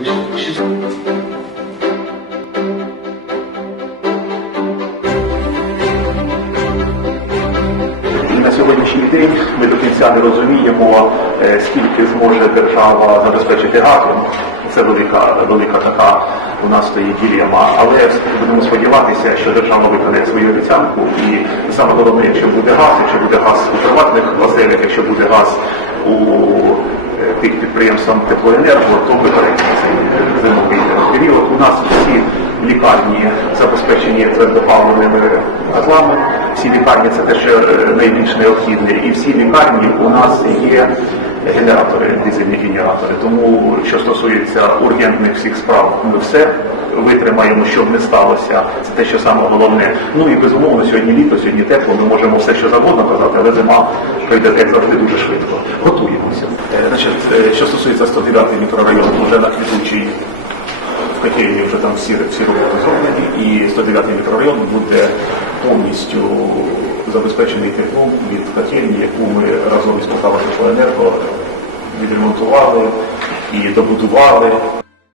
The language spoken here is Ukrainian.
На сьогоднішній день ми до кінця не розуміємо, е, скільки зможе держава забезпечити газом. Це велика, велика така у нас стоїть ділема. Але будемо сподіватися, що держава виконає свою обіцянку. І саме головне, якщо буде газ, якщо буде газ у приватних оселях, якщо буде газ у е, тих підприємствам теплоенерго, то період. У нас всі лікарні забезпечені твердопаливними газами. Всі лікарні це те, що е, найбільш необхідне. І всі лікарні у нас є генератори, дизельні генератори. Тому, що стосується ургентних всіх справ, ми все витримаємо, щоб не сталося. Це те, що саме головне. Ну і безумовно, сьогодні літо, сьогодні тепло. Ми можемо все, що завгодно казати, але зима прийде як завжди дуже швидко. Готуємося. Е, Значить, е, що стосується 109 мікрорайон, вже на квітучий в котельні вже там всі, всі роботи зроблені, і 109 мікрорайон буде повністю забезпечений теплом від котельні, яку ми разом із Полтава Теплоенерго відремонтували і добудували.